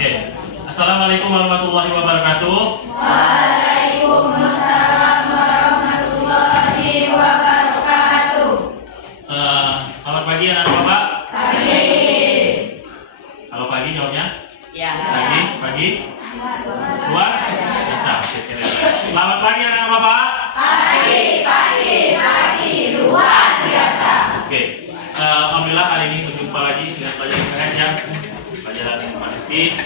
Oke. Assalamualaikum warahmatullahi wabarakatuh. Waalaikumsalam warahmatullahi wabarakatuh. Selamat pagi anak-anak Bapak. Pagi. Kalau pagi jawabnya? Ya. Pagi. Luar biasa. Selamat pagi anak-anak Bapak. Pagi. Luar biasa. Oke. Alhamdulillah hari ini berjumpa lagi dengan pelajaran IPS ya. Pelajaran Matematika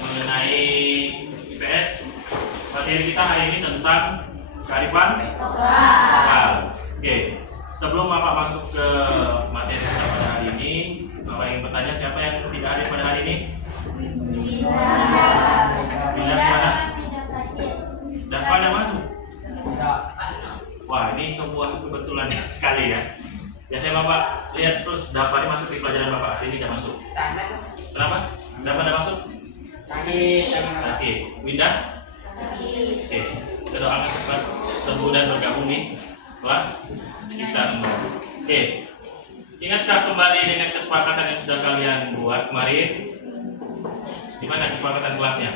mengenai IPS. Materi kita hari ini tentang kearifan lokal. Oke. Sebelum Bapak masuk ke materi kita pada hari ini, Bapak ingin bertanya siapa yang tidak hadir pada hari ini? Tidak mana? Dan pada masuk? Wah, ini sebuah kebetulan sekali ya. Biasanya Bapak lihat terus daftarnya masuk di pelajaran Bapak, hari ini tidak masuk. Kenapa? Kenapa tidak masuk? Sakit. Winda? Oke. Kita doakan cepat sembuh dan bergabung di kelas kita. Oke. Ingatkah kembali dengan kesepakatan yang sudah kalian buat kemarin? Di mana kesepakatan kelasnya?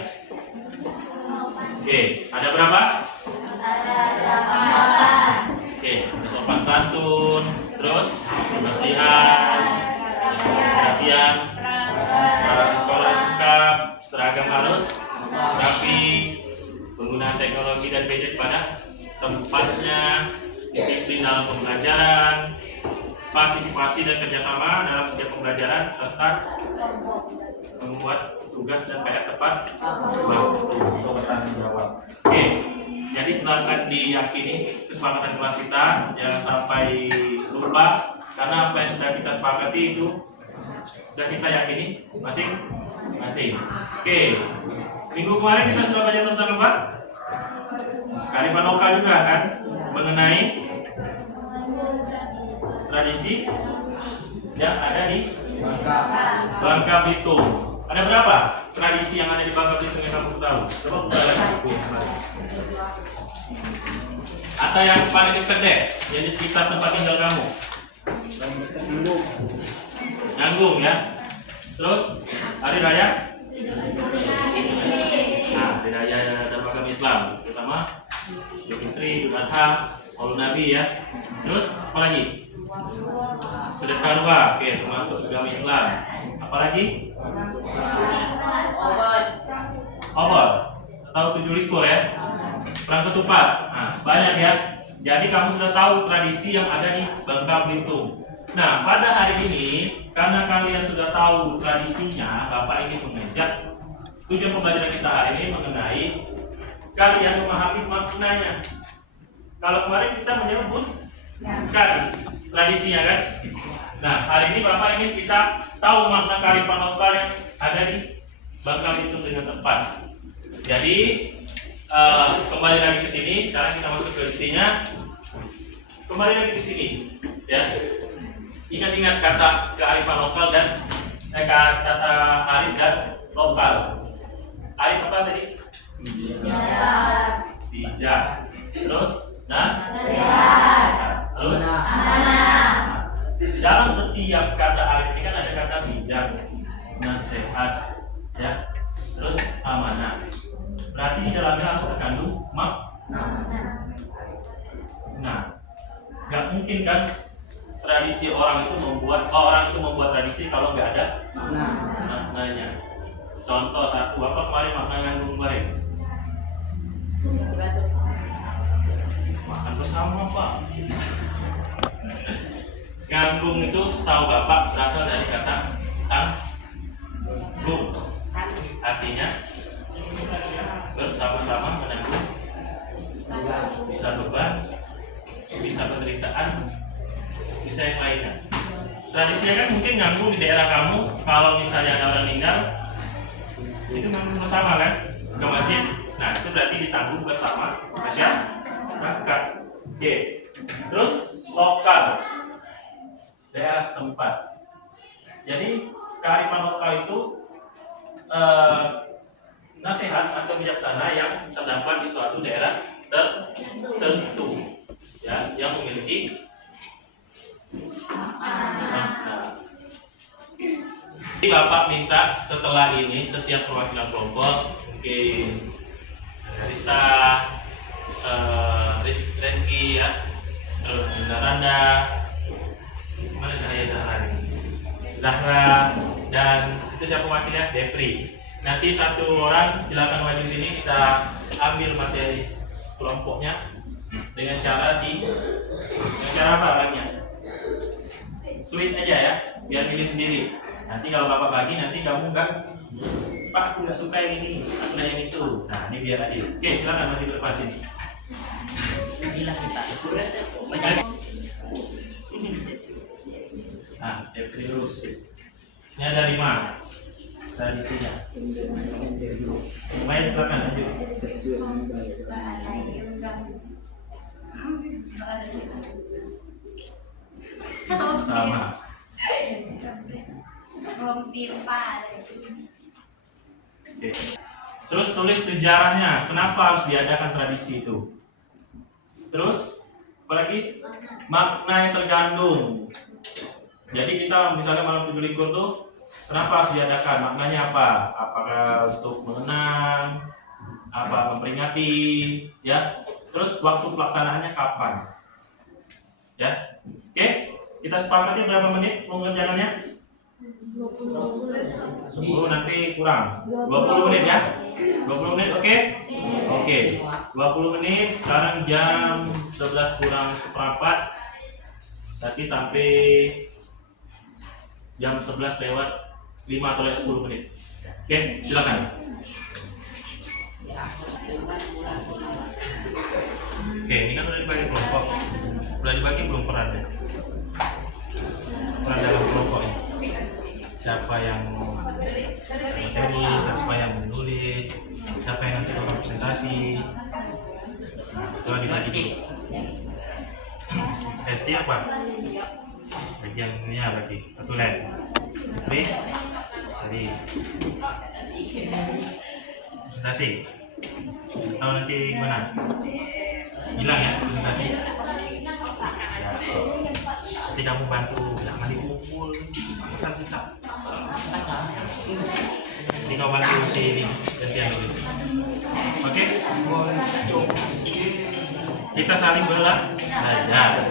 Oke. Ada berapa? Oke. Ada sopan santun, terus nasihat, perhatian, para sekolah lengkap, seragam harus rapi, penggunaan teknologi dan gadget pada tempatnya, disiplin dalam pembelajaran, partisipasi dan kerjasama dalam setiap pembelajaran, serta membuat tugas dan PR tepat waktu bertanggung jawab. Oke, jadi silakan diyakini kesepakatan kelas kita, jangan sampai lupa karena apa yang sudah kita sepakati itu sudah kita yakini masing-masing. Oke, minggu kemarin kita sudah belajar tentang apa? Kearifan lokal juga kan, mengenai tradisi yang ada di Bangka Belitung. Ada berapa tradisi yang ada di Bangka Belitung yang kamu tahu? Coba buka lagi. Atau yang paling dekat deh, yang di sekitar tempat tinggal kamu? Nanggung ya. Terus hari raya? Nah, hari raya dan agama Islam, terutama Idul Fitri, Idul Adha, Maulid Nabi ya. Terus apa lagi? Sedekah Ruha, oke, termasuk agama Islam. Apalagi? Obor atau 7 likur ya. Perang ketupat. Nah, banyak ya. Jadi kamu sudah tahu tradisi yang ada di Bangka Belitung. Nah, pada hari ini karena kalian sudah tahu tradisinya, Bapak ingin mengajak tujuan pembelajaran kita hari ini mengenai kalian memahami maknanya. Kalau kemarin kita menyebut bukan tradisinya kan? Nah, hari ini Bapak ingin kita tahu makna kearifan lokal yang ada di Bangka Belitung dengan tepat. Jadi kembali lagi ke sini. Sekarang kita masuk ke intinya. Kembali lagi ke sini, ya. Ingat-ingat kata kearifan lokal dan kata arif dan lokal. Arif apa tadi? Bijak. Terus, terus. Dalam setiap kata arif ini kan ada kata bijak, nasihat, ya. Terus amanah. Berarti di dalamnya harus terkandung makna. Nah, nggak mungkin kan tradisi orang itu membuat tradisi kalau nggak ada maknanya. Contoh satu, apa kemarin makna nganggung kemarin? Makan bersama Pak. Nganggung itu setahu Bapak berasal dari kata tanggung. Artinya bersama-sama menanggung, bisa beban, bisa penderitaan, bisa yang lainnya. Tradisinya kan mungkin nganggung di daerah kamu, kalau misalnya ada orang meninggal, itu nganggung bersama kan ke masjid. Nah, itu berarti ditanggung bersama masyarakat. Oke. Terus lokal, daerah setempat. Jadi kearifan lokal itu nasihat atau bijaksana yang terdapat di suatu daerah tertentu, ya, yang memiliki makna. Jadi Bapak minta setelah ini setiap perwakilan kelompok, mungkin Rista, Reski ya, terus Randa, mana Zahra, dan itu siapa wakilnya? Depri. Nanti satu orang silakan maju sini, kita ambil materi kelompoknya dengan cara apa orangnya? Sweet aja ya, biar pilih sendiri. Nanti kalau Bapak bagi, nanti kamu enggak, Pak aku nggak suka yang ini, aku yang itu. Nah ini biar adil. Oke, silakan maju ke depan sini. Gila sih Pak. Nah, Depri dulu. Ini ada 5 tradisinya. Lumayan, silakan lanjut. Sama. Oke. Terus tulis sejarahnya, kenapa harus diadakan tradisi itu. Terus, apalagi makna yang tergandung. Jadi kita misalnya malam 7 likur tuh, kenapa harus diadakan? Maknanya apa? Apakah untuk mengenang, apa memperingati, ya? Terus waktu pelaksanaannya kapan? Ya, oke? Kita sepakati berapa menit pengerjaannya? 10 nanti kurang. 20 menit ya? 20 menit, oke? Oke. 20 menit. Sekarang jam 11 kurang seperempat. Nanti sampai jam 11 lewat 5 atau lewat 10 menit. Oke, silakan. Oke, ini kan udah dibagi kelompok. Udah dibagi belum perannya? Peran dalam kelompok ini. Siapa yang materi, siapa yang menulis, siapa yang nanti bakal presentasi. Nah, setelah dibagi dulu. SD apa? Bagiannya lagi betulan. Oke, tadi presentasi. Atau nanti gimana? Hilang ya presentasi. Ya. Nanti kamu bantu jangan dipukul. Bukan kita. Nanti kau bantu si ini gantian tulis. Oke? Kita saling belajar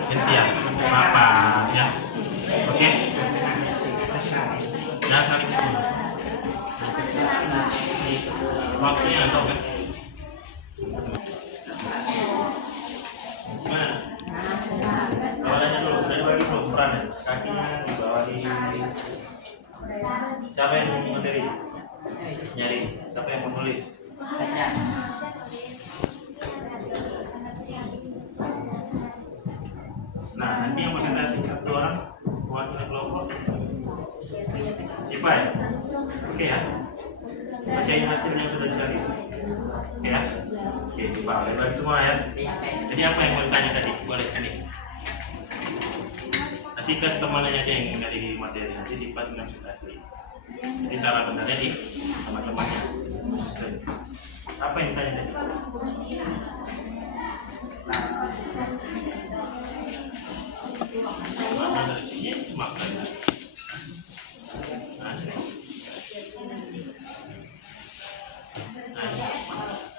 gantian apa ya? Oke? Ya saling dulu. Waktunya tahu kan? Mana? Awalnya dulu, udah dibagi belum perannya? Kakinya di bawah di. Siapa yang mau materi? Nyari. Siapa yang mau nulis? Nah, nanti yang presentasi satu orang mewakili kelompok. Siapa ya? Oke ya. Bacain hasil yang sudah dicari. Oke ya. Oke, coba bagi semua ya. Jadi apa yang mau ditanya tadi? Boleh sini. Kasihkan temannya aja yang dari materi, nanti sifat dengan presentasi. Jadi salah benarnya di teman-temannya. Apa yang ditanya tadi?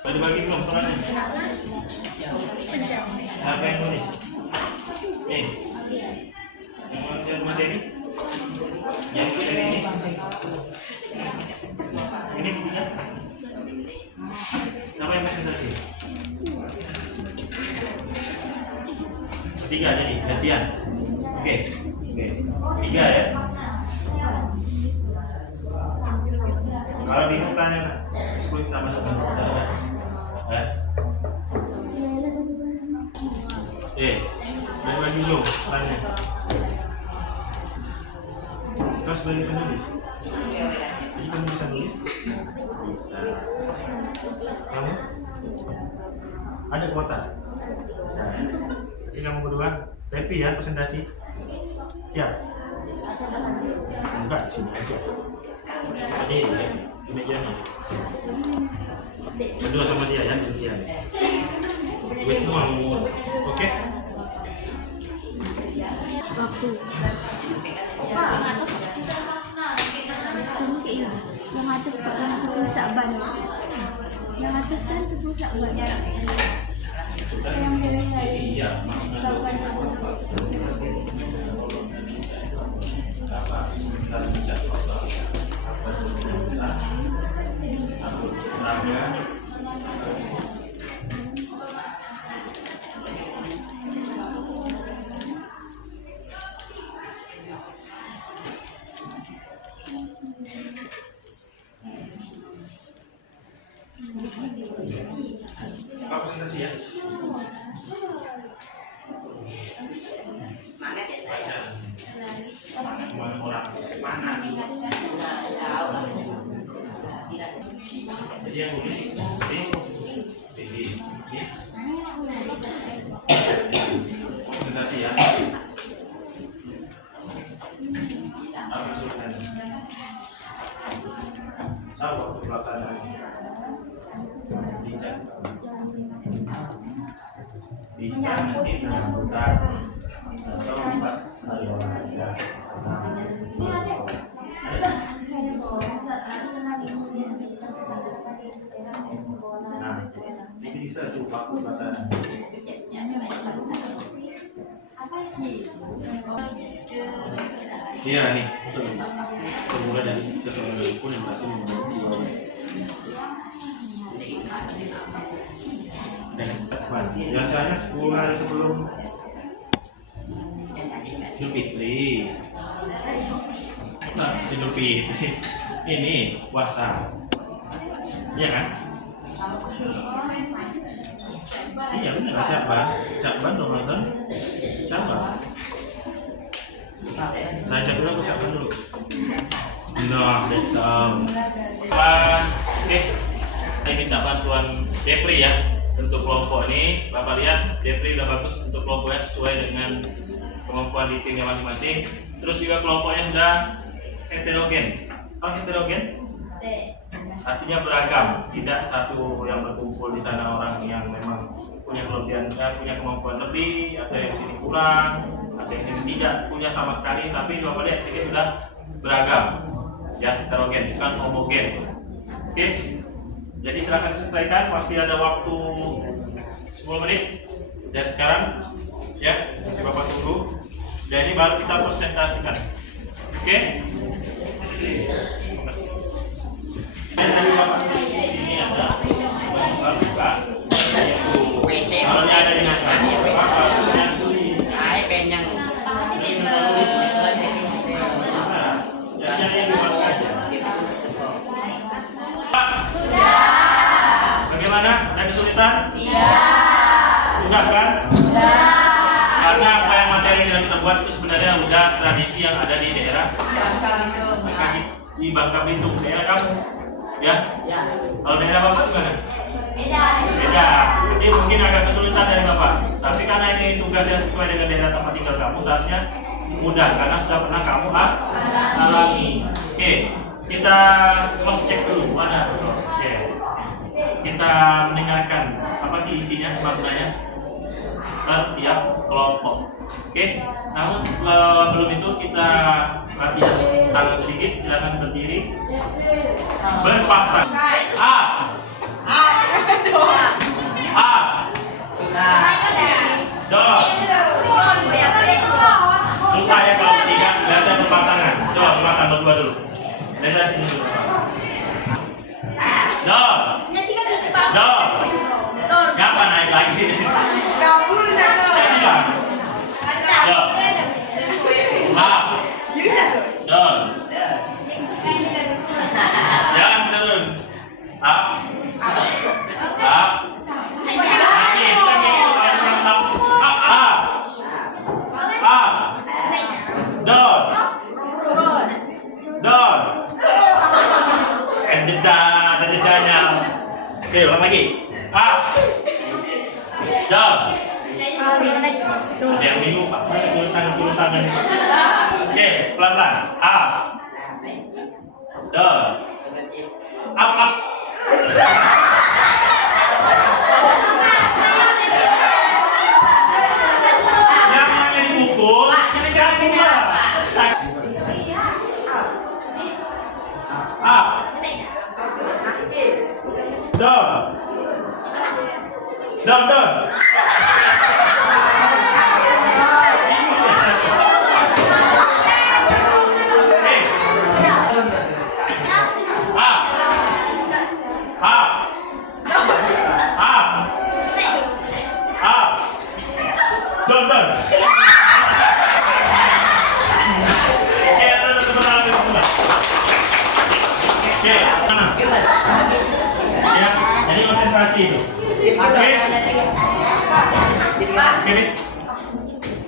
Sudah dibagi belum perannya? Apa yang nulis? Yang materi? Yang materi ini? Ini bukunya? Siapa yang presentasi? Tiga jadi gantian. Oke. Tiga ya. Kalau bingung tanya, diskusi sama saudara. Dari bagi dulu tanya. Terus bagi penulis. Jadi kamu bisa nulis? Bisa. Kamu? Ada kuota? Nah, jadi kamu berdua tapi ya presentasi. Siap? Enggak, sini aja. Jadi di meja nih. Berdua sama dia ya, gantian. Duit mau, oke? Waktu. Yang atas kan 10 Syakban. Yang atas kan 10 Syakban. Itu kan Yang bawah saya. iya makna doa apa kita mencari Allah apa sebenarnya aku tanya apa presentasi ya Semangat ya saya. baca orang mana jadi yang tulis ini presentasi ya apa maksudnya tahu waktu pelaksanaan bisa nanti menentukan atau pas hari olahraga nah itu bisa tuh waktu pelaksanaan iya nih semula dari seseorang pun yang berhasil membantu dan tepat biasanya 10 hari sebelum Idul Fitri nah, Idul Fitri ini puasa iya kan iya benar Syakban Ramadan Syawal saya ajak dulu aku Syakban dulu nah betul oke saya minta bantuan Depri ya untuk kelompok ini. Bapak lihat Depri udah bagus untuk kelompoknya sesuai dengan kemampuan di timnya masing-masing. Terus juga kelompoknya sudah heterogen. Apa heterogen? Artinya beragam, tidak satu yang berkumpul di sana orang yang memang punya kelebihan, punya kemampuan lebih, atau yang di sini kurang, atau yang ini tidak punya sama sekali. Tapi Bapak lihat sini sudah beragam, ya heterogen, bukan homogen. Oke. Jadi silahkan diselesaikan, masih ada waktu 10 menit dari sekarang ya, masih Bapak tunggu. Jadi baru kita presentasikan. Oke? Terima kasih. Dari Bapak ini ada baru buka. WC Kalau ada di naskah, Bapak sudah tulis. saya penyang Jadi yang dibuat aja. Bagaimana? Ada kesulitan? Iya. Sudah kan? Sudah. Karena apa yang materi yang kita buat itu sebenarnya udah tradisi yang ada di daerah di Bangka Belitung, daerah kamu, ya? ya Kalau daerah Bapak gimana? Beda. Beda. Jadi mungkin agak kesulitan dari Bapak. Tapi karena ini tugasnya sesuai dengan daerah tempat tinggal kamu, seharusnya mudah karena sudah pernah kamu alami. Oke, kita cross check dulu. Mana cross check? Kita mendengarkan apa sih isinya, maknanya tiap kelompok. Oke, namun sebelum itu kita latihan tangan sedikit. Silakan berdiri, berpasang. A, do. Susah ya kalau tiga, biasa berpasangan. Coba berpasang berdua dulu. Dari sini dulu. Do. Do. Ngapa naik lagi sini? Kasih bang. Do. A. Do. Jangan turun. Up. Up. Lagi, kita ngikut up. Up. Up. Down. Down. Ada jedanya. Oke, ulang lagi. Up. Down. Ada yang bingung Pak. Turun tangan. Oke, pelan-pelan. Up. Down. Up. Yang dipukul, yang pula. Up. Dom. Dom. Dom. Oke, mana? Ya, jadi konsentrasi itu. Oke,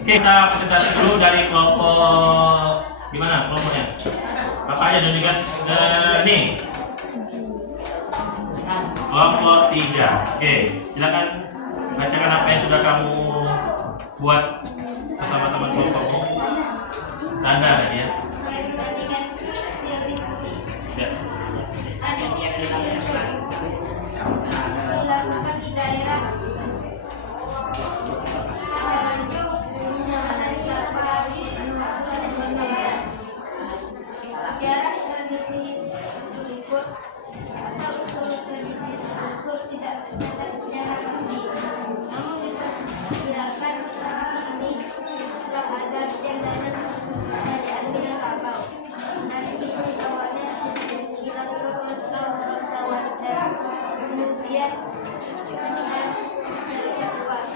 kita presentasi dulu dari kelompok gimana kelompoknya? Bapak aja dulu kan? Nih, kelompok 3. Oke, silakan bacakan apa yang sudah kamu buat bersama teman kelompokmu. Tanda tadi ya. Ya. Dilakukan di daerah Tanjung, Kecamatan Kilapari, Kabupaten Bangka Barat. Sejarah tradisi ikut asal-usul tradisi ikut tidak tercatat secara pasti. Namun diperkirakan tradisi ini telah ada sejak zaman dari Adi Minangkabau. Tradisi ini awalnya dilakukan oleh kaum bangsawan dan kemudian meningkat masyarakat luas.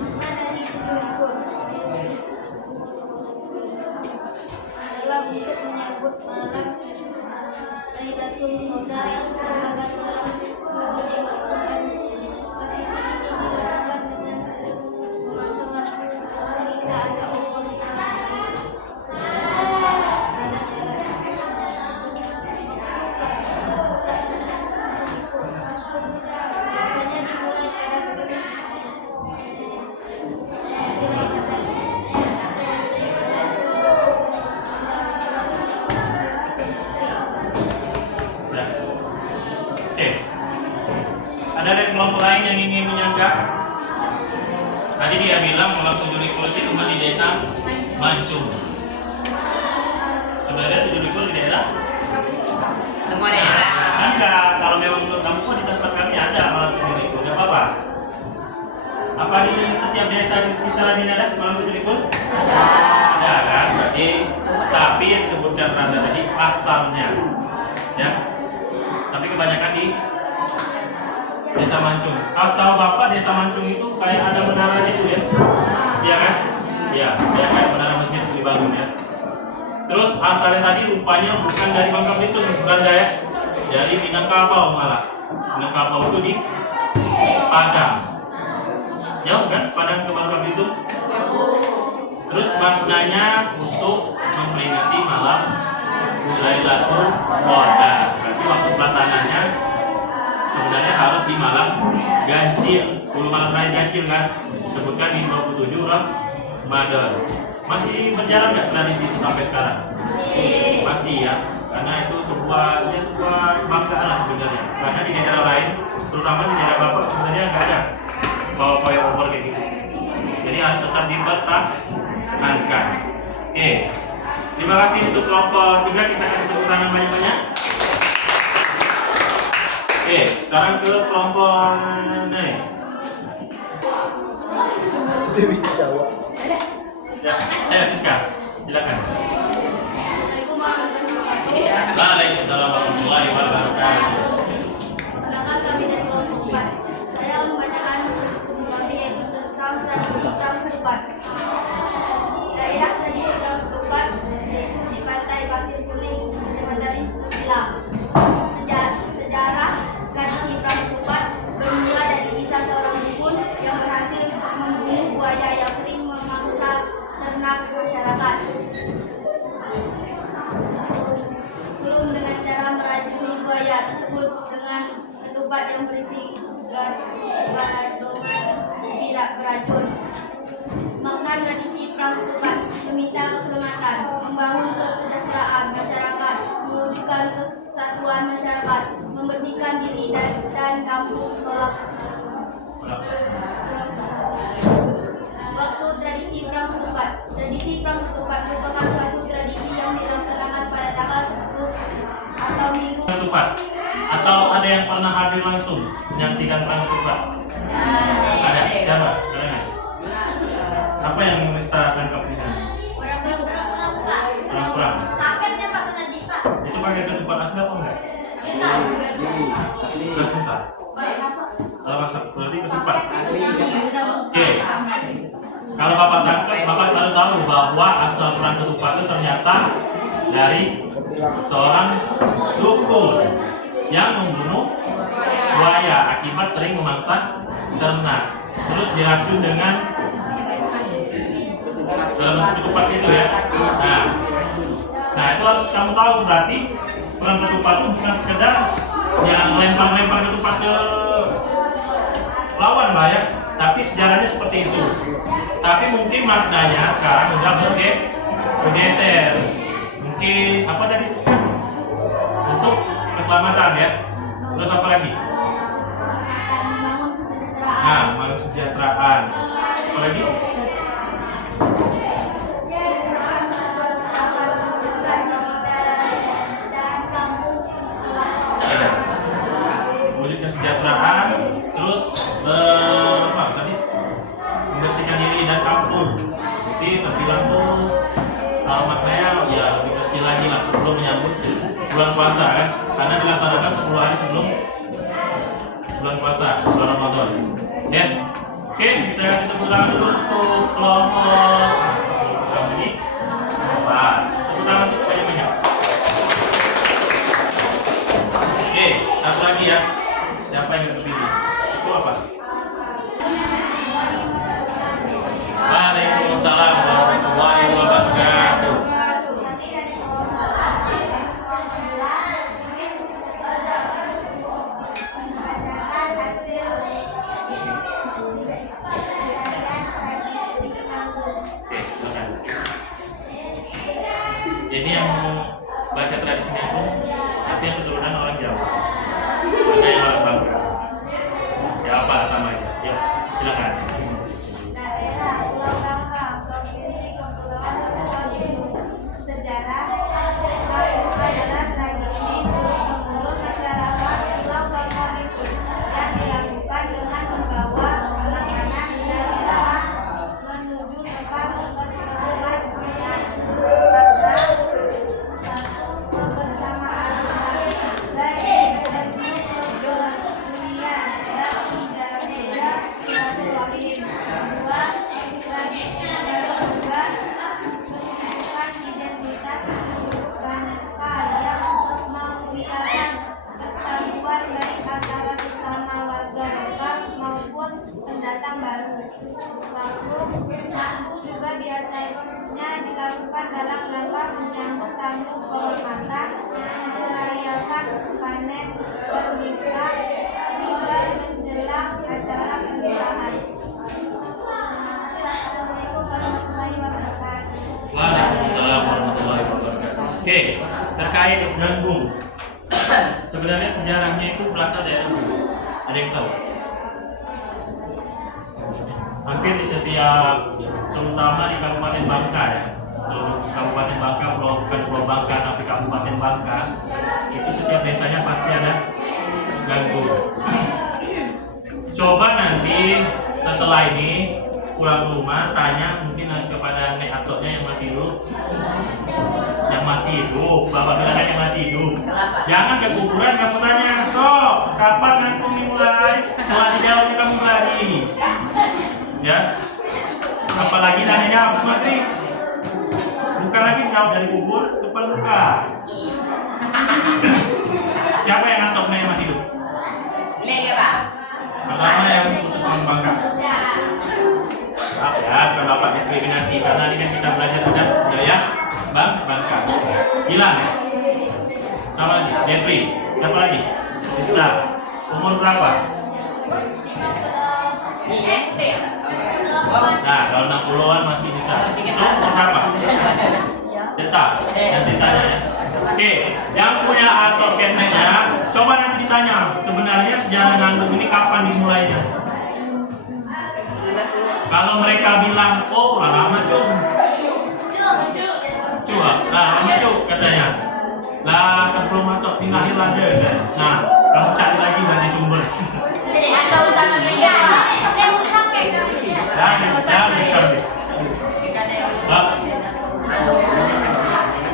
Makna dari Sujungkur adalah untuk menyambut malam Lailatul Qadar yang merupakan malam termulia waktu dan tradisi ini dilakukan dengan memasang cerita atau biasanya dimulai pada sebelum Ya. Oke. Ada dari kelompok lain yang ingin menyanggah? Tadi dia bilang malam 7 Likul itu cuma di desa Mancung. Sebenarnya 7 Likul di daerah? Semua daerah. Ada. Kalau memang menurut kamu di tempat kami ada malam 7 Likul, nggak apa-apa. Apa di setiap desa di sekitaran ini ada malam 7 Likul? Ada kan? Berarti tapi yang disebutkan Randa tadi pasalnya, ya. Tapi kebanyakan di Desa Mancung. Kalau tahu Bapak Desa Mancung itu kayak ada menara itu ya? Iya kan? Iya, ya, kayak menara masjid dibangun ya. Terus asalnya tadi rupanya bukan dari Bangka Belitung, bukan ya? Dari Minangkabau malah. Minangkabau itu di Padang. Jauh kan Padang ke Bangka Belitung? Terus maknanya untuk memperingati malam Lailatul Qadar. Berarti waktu pelaksananya sebenarnya harus di malam ganjil, 10 malam terakhir ganjil kan? Disebutkan di 27 Ramadan. Masih berjalan nggak tradisi itu sampai sekarang? Masih ya, karena itu sebuah kebanggaan lah sebenarnya. Karena di daerah lain, terutama di daerah Bapak sebenarnya nggak ada bawa obor kayak gitu. Jadi harus tetap dipertahankan. Oke, terima kasih untuk kelompok 3, kita kasih tepuk tangan banyak-banyak. Oke, sekarang ke kelompok nih. Dewi Jawa. Ya, ayo Siska, silakan. Waalaikumsalam warahmatullahi wabarakatuh. Perkenalkan kami dari kelompok 4. Saya membacakan diskusi kami yaitu tentang tradisi Perang Ketupat. Daerah tradisi Perang Ketupat yaitu di Pantai Pasir Kuning, Kecamatan Silang. Sejarah tradisi Perang Ketupat bermula dari kisah seorang dukun yang berhasil membunuh buaya yang sering memangsa ternak masyarakat. Turun dengan cara meracuni buaya tersebut dengan ketupat yang berisi gadongan tidak beracun. Makna tradisi Perang Ketupat meminta keselamatan, membangun kesejahteraan masyarakat, mewujudkan kesatuan masyarakat, membersihkan diri dan kampung tolak. Waktu tradisi Perang Ketupat. Tradisi Perang Ketupat merupakan suatu tradisi yang dilaksanakan pada tanggal 10 atau minggu Ketupat. Atau ada yang pernah hadir langsung menyaksikan perang ketupat? Ada? Siapa? Ada nggak? Apa yang Mista tangkap di sana? Perang-perang. Itu pakai ketupat asli apa enggak? Beras mentah. Kalau masak berarti ketupat. Oke. Kalau Bapak tangkap, Bapak baru tahu bahwa asal perang ketupat itu ternyata dari seorang dukun yang membunuh buaya akibat sering memangsa ternak. Terus diracun dengan dalam bentuk ketupat itu ya. Nah itu harus kamu tahu, berarti perang ketupat itu bukan sekedar yang lempar-lempar ketupat ke lawan lah ya, tapi sejarahnya seperti itu. Tapi mungkin maknanya sekarang udah bergeser. Mungkin apa tadi sistem untuk keselamatan ya. Terus apa lagi? Nah, membangun kesejahteraan. Apa lagi? Wujud kesejahteraan. Terus apa tadi? Membersihkan diri dan kampung. Jadi terbilang tuh kalau maknanya ya lebih bersih lagi lah sebelum menyambut bulan puasa kan, karena dilaksanakan 10 hari sebelum bulan puasa, bulan Ramadan ya. Oke, kita kasih tepuk tangan dulu untuk kelompok ini. Tepuk tangan banyak-banyak. Oke, satu lagi ya, siapa yang kepilih? Itu apa? Waalaikumsalam warahmatullahi wabarakatuh. Jadi yang mau baca tradisinya itu tapi yang keturunan orang Jawa, ada yang orang Bangka. Ya apa sama aja. Ya, silakan. Daerah Pulau Bangka, Provinsi Kepulauan Riau. Sejarah Bangka adalah tradisi turun-temurun masyarakat Pulau Bangka itu yang dilakukan dengan membawa anak-anak dari rumah menuju tempat pertemuan karena kebersamaan belajar dan berkuliah dan menjaga silaturahim. Kedua, tradisi juga menunjukkan identitas bangsa yang memuliakan persatuan baik antara sesama warga lokal maupun pendatang baru. Waktu juga biasanya dilakukan dalam rangka menyambut tamu kehormatan, merayakan panen bernikah hingga menjelang acara pernikahan. Assalamualaikum warahmatullahi wabarakatuh. Waalaikumsalam warahmatullahi wabarakatuh. Oke, terkait Nanggung. Sebenarnya sejarahnya itu berasal dari Nanggung. Ada yang tahu? Hampir di setiap, terutama di Kabupaten Bangka ya. Kalau Kabupaten Bangka, bukan Pulau Bangka, tapi Kabupaten Bangka, itu setiap desanya pasti ada Nanggung. Coba nanti setelah ini pulang ke rumah tanya mungkin kepada nek atoknya yang masih hidup, bapak bilang kan yang masih hidup. Jangan ke kuburan kamu tanya, "Kok kapan Nanggung dimulai?" Kalau dijawabnya kamu lagi, ya. Apalagi nanya Mas Matri, bukan lagi jawab dari kubur depan muka. Siapa yang ngantok nek yang masih hidup? Ini ya Pak. Pertama yang khusus orang Bangka. Maaf ya, bukan bapak diskriminasi karena ini kan kita belajar ada budaya Bangka. Hilang ya? Sama lagi, Depri. Siapa lagi?Ista. Umur berapa? Nah, kalau 60-an masih bisa. Itu umur berapa? Tetap. Nanti tanya ya. Oke, yang punya atau kenanya, coba nanti ditanya sebenarnya sejarah Nanggung ini kapan dimulainya. Kalau mereka bilang, oh lama Cung, lama Cung katanya. Lah sebelum matok pindahin lada kan. Nah, kamu cari lagi dari sumber. Jadi ada usaha dia. Saya usah kayak gitu.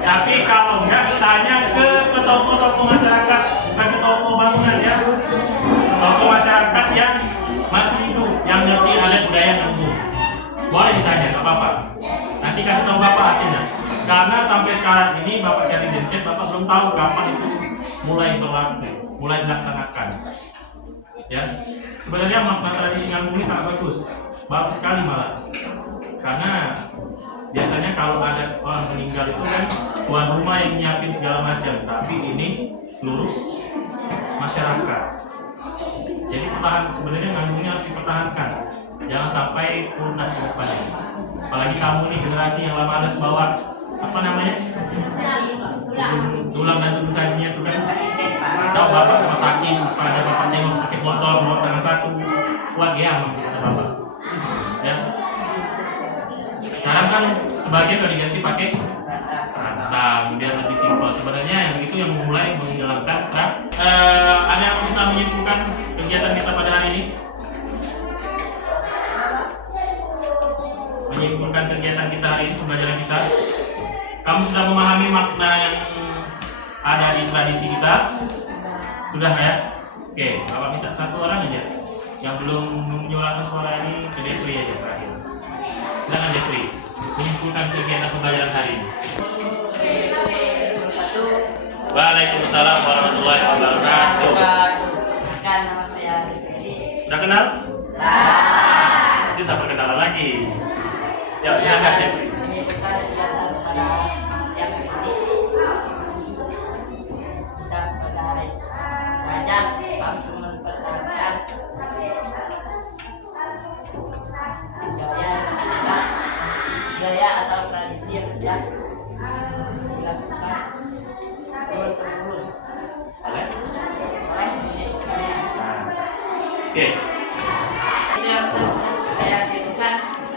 Tapi kalau enggak tanya ke toko-toko masyarakat, ke toko bangunan ya, toko masyarakat yang masih hidup, yang ngerti adat budaya kampung. Boleh ditanya, nggak apa-apa. Nanti kasih tahu bapak hasilnya. Karena sampai sekarang ini bapak cari identitas, bapak belum tahu kapan itu mulai berlaku, mulai dilaksanakan. Ya, sebenarnya makna tradisi nganggung ini sangat bagus sekali malah. Karena biasanya kalau ada orang meninggal itu kan tuan rumah yang nyiapin segala macam, tapi ini seluruh masyarakat. Jadi sebenarnya nganggungnya harus dipertahankan, jangan sampai punah ke depannya. Apalagi kamu nih generasi yang lama harus bawa apa namanya tulang dan tubuh sajinya itu kan. Tahu bapak rumah sakit, pada bapak tengok pakai motor bawa tangan satu, kuat ya kata bapak. Ya. Sekarang kan sebagian udah diganti pakai rantang biar lebih simpel. Sebenarnya yang itu yang mulai menghilangkan ada yang bisa menyimpulkan kegiatan kita pada hari ini? Menyimpulkan kegiatan kita hari ini, pembelajaran kita. Kamu sudah memahami makna yang ada di tradisi kita? Sudah ya? Oke, Bapak minta satu orang aja yang belum menyuarakan suara ini ke Depri aja terakhir. Silakan Depri, menyimpulkan kegiatan pembelajaran hari ini. Waalaikumsalam warahmatullahi wabarakatuh. Kan nama saya Depri. Udah kenal? Itu sampai kenalan lagi. Ya, silakan Depri. Menyebutkan kegiatan pada siang hari ini. Kita sebagai rakyat harus mempertahankan budaya atau tradisi yang sudah dilakukan turun-temurun Boleh? oleh nenek moyang. Nah. Oke. Ini yang saya simpulkan.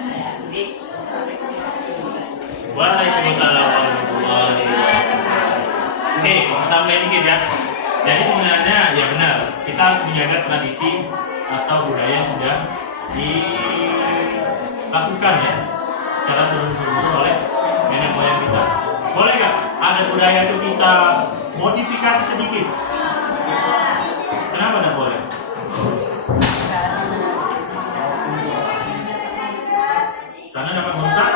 Saya akhiri. Assalamualaikum warahmatullahi wabarakatuh. Waalaikumsalam warahmatullahi wabarakatuh. Oke, tambahin dikit ya. Jadi sebenarnya ya benar, kita harus menjaga tradisi atau budaya yang sudah dilakukan ya secara turun-temurun oleh nenek moyang kita. Boleh nggak ada budaya itu kita modifikasi sedikit? Kenapa nggak boleh? Karena dapat merusak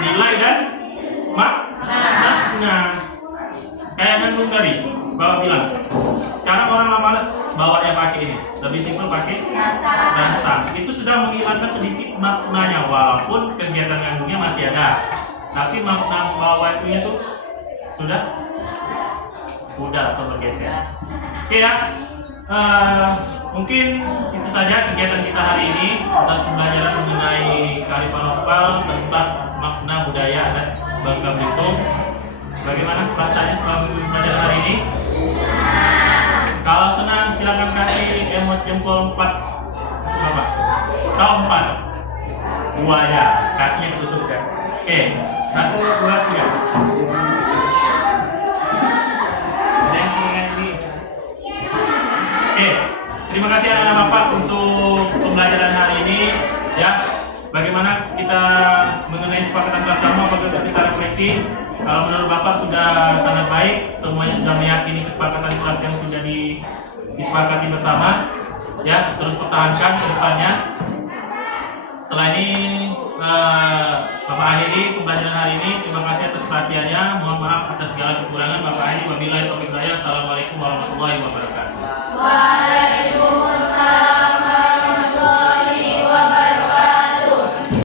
nilai dan makna. Kayak nanggung tadi, Bapak bilang. Sekarang orang males bawanya pakai ini, lebih simpel pakai rantang. Itu sudah menghilangkan sedikit maknanya, walaupun kegiatan nganggungnya masih ada, tapi makna bawa itu tuh sudah pudar atau bergeser. Oke ya, mungkin itu saja kegiatan kita hari ini atas pembelajaran mengenai kearifan lokal tentang makna budaya adat Bangka Belitung. Bagaimana perasaannya setelah belajar hari ini? Kalau senang silakan kasih emot jempol 4. Berapa? Tahu 4. 2 ya, kakinya ketutup kan. Oke, 1, 2, 3. Next ini. Oke, terima kasih anak-anak Bapak untuk pembelajaran hari ini ya. Bagaimana kita mengenai sepakatan kelas kamu, apakah kita refleksi? Kalau menurut Bapak sudah sangat baik, semuanya sudah meyakini kesepakatan kelas yang sudah disepakati bersama, ya terus pertahankan ke depannya. Setelah ini Bapak akhiri pembelajaran hari ini. Terima kasih atas perhatiannya. Mohon maaf atas segala kekurangan. Bapak akhiri. Wabillahi taufiq wal hidayah. Assalamualaikum warahmatullahi wabarakatuh.